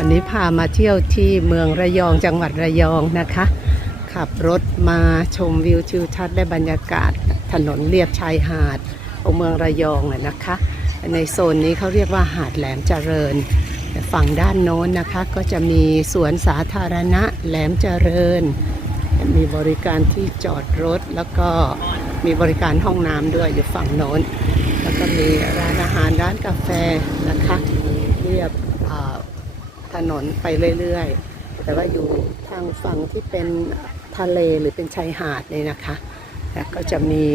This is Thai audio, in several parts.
วันนี้พามาเที่ยวที่เมืองระยองจังหวัดระยองนะคะ ขับรถมาชมวิวทิวทัศน์ได้บรรยากาศถนนเลียบชายหาดของเมืองระยองนะคะ ในโซนนี้เขาเรียกว่าหาดแหลมเจริญ ฝั่งด้านโน้นนะคะก็จะมีสวนสาธารณะแหลมเจริญ มีบริการที่จอดรถแล้วก็มีบริการห้องน้ำด้วยอยู่ฝั่งโน้น แล้วก็มีร้านอาหารร้านกาแฟนะคะเรียบ ถนนไปเรื่อย ๆ แต่ว่าอยู่ทางฝั่งที่เป็นทะเลหรือเป็นชายหาดนี่นะคะแล้วก็จะมี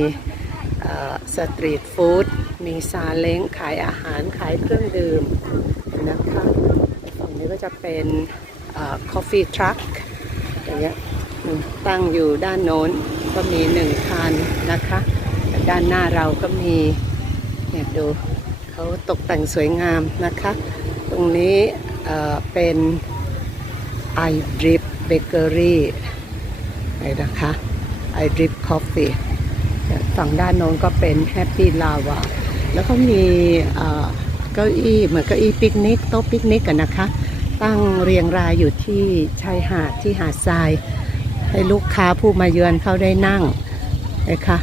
สตรีทฟู้ดมีซาเล้งขายอาหารขายเครื่องดื่มนะคะฝั่งนี้ก็จะเป็นคอฟฟี่ทรัคอย่างเงี้ยตั้งอยู่ด้านโน้นก็มีหนึ่งคันนะคะ ด้านหน้าเราก็มีเนี่ยดูเขาตกแต่งสวยงามนะคะ ตรงนี้ เป็น i drip bakery เลยนะคะ i drip coffee ฝั่งด้านโน้นก็เป็น happy lava แล้วก็มีเอ่อเก้าอี้เหมือนเก้าอี้ปิกนิกโต๊ะปิกนิกกันนะคะ ตั้งเรียงรายอยู่ที่ชายหาดที่หาดทราย ให้ลูกค้าผู้มาเยือนเขาได้นั่งนะคะ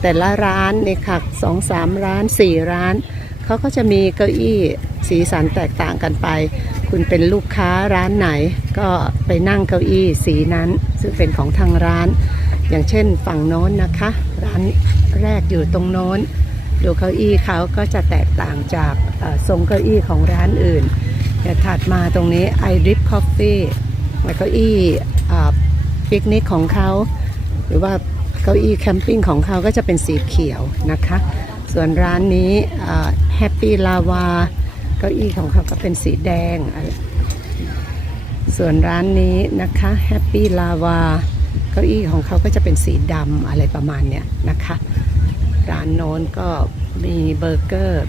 แต่ละร้านเนี่ยค่ะสองสามร้านสี่ร้าน เขาก็จะมีเก้าอี้สีสันแตกต่างกันไป คุณเป็นลูกค้าร้านไหน ก็ไปนั่งเก้าอี้สีนั้น ซึ่งเป็นของทางร้าน อย่างเช่นฝั่งโน้นนะคะ ร้านแรกอยู่ตรงโน้น ดูเก้าอี้เขาก็จะแตกต่างจากทรงเก้าอี้ของร้านอื่นแต่ถัดมาตรงนี้ i drip coffee แล้วเก้าอี้ปิกนิกของเขา หรือว่าเก้าอี้แคมปิ้งของเขาก็จะเป็นสีเขียวนะคะ ส่วนร้านนี้แฮปปี้ลาวาเก้าอี้ของเขาก็เป็นสีแดง ส่วนร้านนี้นะคะแฮปปี้ลาวาเก้าอี้ของเขาก็จะเป็นสีดำอะไรประมาณเนี้ยนะคะ ร้านโน้นก็มีเบอร์เกอร์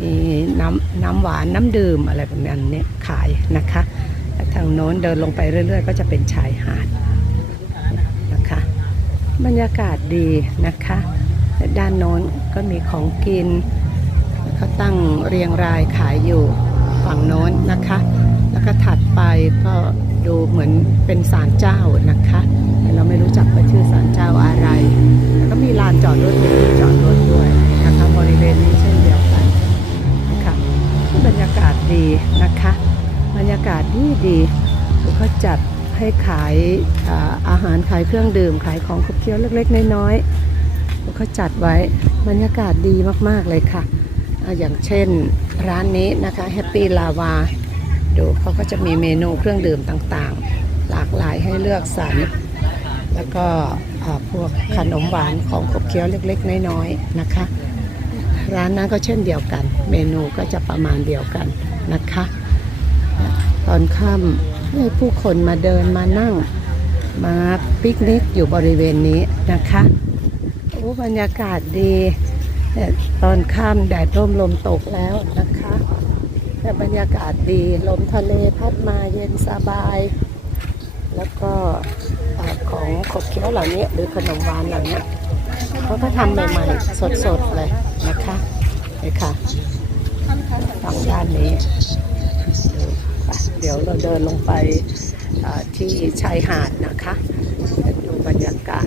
มีน้ำน้ำหวานน้ำดื่มอะไรประมาณนี้ขายนะคะและทางโน้นเดินลงไปเรื่อย ๆ ก็จะเป็นชายหาดนะคะ บรรยากาศดีนะคะ และด้านโน้นก็มีของกินเขาตั้งเรียงรายขายอยู่ฝั่งโน้นนะคะ แล้วก็ถัดไปก็ดูเหมือนเป็นศาลเจ้านะคะแต่เราไม่รู้จักว่าชื่อศาลเจ้าอะไร แล้วก็มีลานจอดรถมีที่จอดรถด้วยนะคะบริเวณนี้เช่นเดียวกันนะคะบรรยากาศดีนะคะ บรรยากาศดีดีเขาจัดให้ขายอาอาหารขายเครื่องดื่มขายของขบเคี้ยวเล็กๆน้อยๆ เขาจัดไว้บรรยากาศดีมากๆเลยค่ะ อย่างเช่นร้านนี้นะคะ Happy Lava ดูเขาก็จะมีเมนูเครื่องดื่มต่างๆ หลากหลายให้เลือกสรรแล้วก็พวกขนมหวานของขบเคี้ยวเล็กๆ น้อยๆนะคะ ร้านนั้นก็เช่นเดียวกัน เมนูก็จะประมาณเดียวกันนะคะ ตอนค่ำให้ผู้คนมาเดินมานั่ง มาปิกนิกอยู่บริเวณนี้นะคะ บรรยากาศดีตอนค่ำแดดร่มลมตกแล้วนะคะแต่บรรยากาศดีลมทะเลพัดมาเย็นสบาย แล้วก็ของขบเคี้ยวเหล่านี้หรือขนมหวานเหล่านี้เขาก็ทำใหม่ๆ สดๆเลยนะคะเลยค่ะฝั่งด้านนี้ เดี๋ยวเราเดินลงไปที่ชายหาดนะคะดูบรรยากาศ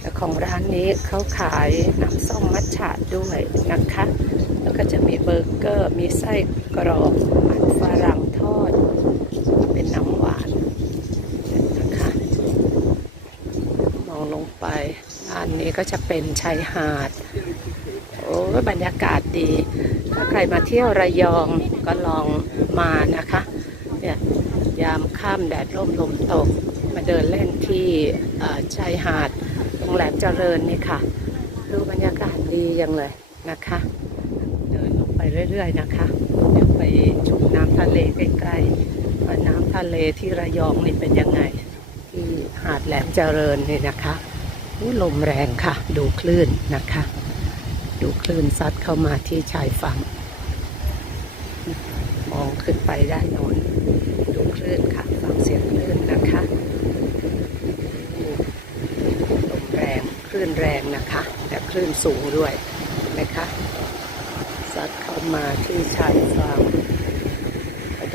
แต่ของร้านนี้เขาขายน้ำส้มมัทฉะด้วยนะคะ แล้วก็จะมีเบอร์เกอร์ มีไส้กรอบมันฝรั่งทอด เป็นน้ำหวานนะคะ มองลงไปอันนี้ก็จะเป็นชายหาด โอ้บรรยากาศดี ถ้าใครมาเที่ยวระยองก็ลองมานะคะ เนี่ยยามค่ำแดดร่มลมตก มาเดินเล่นที่ชายหาด โรงแรมเจริญนี่ค่ะดูบรรยากาศดีอยังเลยนะคะ เดินลงไปเรื่อยๆนะคะเดี๋ยวไปชมน้ำทะเลใกล้ๆว่าน้ำทะเลที่ระยองนี่เป็นยังไง ที่หาดแหลมเจริญนี่นะคะลมแรงค่ะ ดูคลื่นนะคะ ดูคลื่นซัดเข้ามาที่ชายฝั่ง มองขึ้นไปด้านโน้นดูคลื่นค่ะฟังเสียงคลื่นนะคะลมแรงค ลื่นแรงนะคะแต่คลื่นสูงด้วยนะคะซัดเข้ามาที่ชายฝั่ง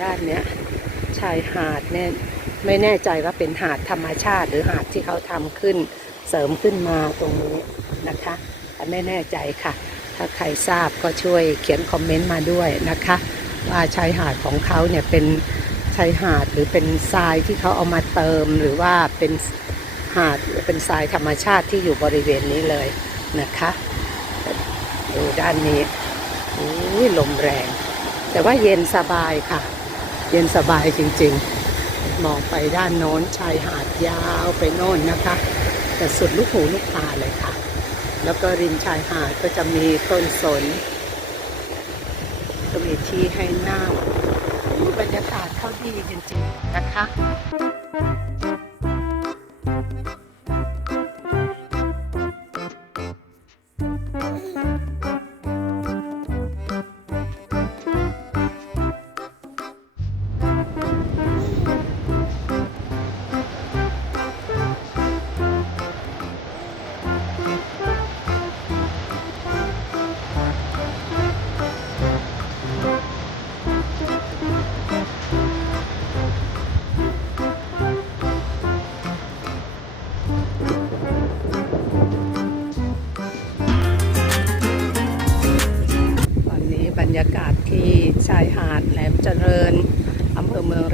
ด้านเนี้ยชายหาดเนี่ยไม่แน่ใจว่าเป็นหาดธรรมชาติ หรือหาดที่เขาทำขึ้นเสริมขึ้นมาตรงนี้นะคะไม่แน่ใจค่ะ ถ้าใครทราบก็ช่วยเขียนคอมเมนต์มาด้วยนะคะ ว่าชายหาดของเขาเนี่ยเป็นชายหาดหรือเป็นทรายที่เขาเอามาเติมหรือว่าเป็น หาดเป็นทรายธรรมชาติที่อยู่บริเวณนี้เลยนะคะดูด้านนี้อุ้ยลมแรง แต่ว่าเย็นสบายค่ะ เย็นสบายจริงๆ มองไปด้านโน้นชายหาดยาวไปโน่นนะคะ แต่สุดลูกหูลูกตาเลยค่ะ แล้วก็ริมชายหาดก็จะมีต้นสนก็มีที่ให้นั่งบรรยากาศเขาดีจริงๆนะคะ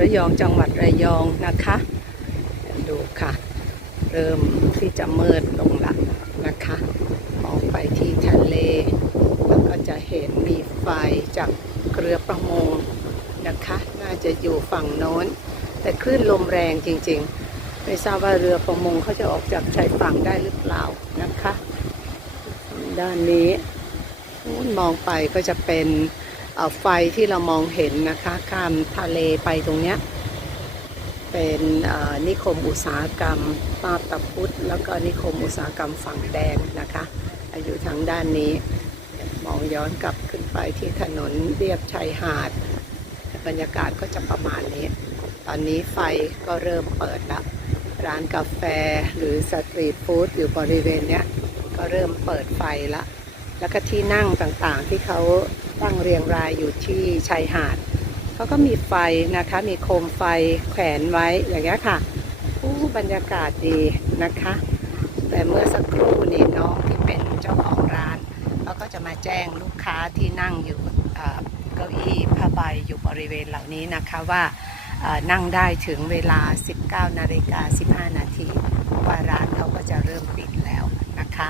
ระยองจังหวัดระยองนะคะ ดูค่ะ เริ่มที่จะมืดลงละนะคะมองไปที่ทะเล แล้วก็จะเห็นมีไฟจากเรือประมงนะคะ น่าจะอยู่ฝั่งโน้น แต่คลื่นลมแรงจริงๆ ไม่ทราบว่าเรือประมงเขาจะออกจากชายฝั่งได้หรือเปล่านะคะ ด้านนี้นู้นมองไปก็จะเป็น ไฟที่เรามองเห็นนะคะข้ามทะเลไปตรงเนี้ยเป็นนิคมอุตสาหกรรมมาบตาพุธแล้วก็นิคมอุตสาหกรรมฝั่งแดงนะคะอยู่ทางด้านนี้ มองย้อนกลับขึ้นไปที่ถนนเรียบชายหาด บรรยากาศก็จะประมาณนี้ ตอนนี้ไฟก็เริ่มเปิดล้วร้านกาแฟหรือสตรีทฟู้ดอยู่บริเวณเนี้ยก็เริ่มเปิดไฟละแล้วก็ที่นั่งต่างๆที่เขา ตั้งเรียงรายอยู่ที่ชายหาดเขาก็มีไฟนะคะ มีโคมไฟแขวนไว้อย่างเงี้ยค่ะอู้บรรยากาศดีนะคะ แต่เมื่อสักครู่นี้น้องที่เป็นเจ้าของร้านเขาก็จะมาแจ้งลูกค้าที่นั่งอยู่เก้าอี้ผ้าใบอยู่บริเวณเหล่านี้นะคะว่านั่งได้ถึงเวลา 19นาฬิกา15 นาทีว่าร้านเขาก็จะเริ่มปิดแล้วนะคะ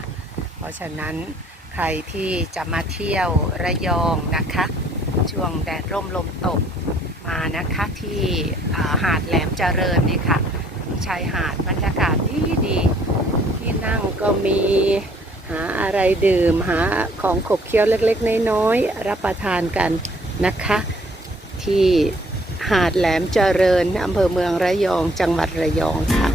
เพราะฉะนั้น รที่จะมาเที่ยวระยองนะคะ ช่วงแดดร่มลมตกมานะคะที่หาดแหลมเจริญนี่ค่ะชายหาดบรรยากาศดีดีที่นั่งก็มีหาอะไรดื่มหาของขบเคี้ยวเล็กๆ น้อยๆ รับประทานกันนะคะ ที่หาดแหลมเจริญอำเภอเมืองระยองจังหวัดระยองค่ะ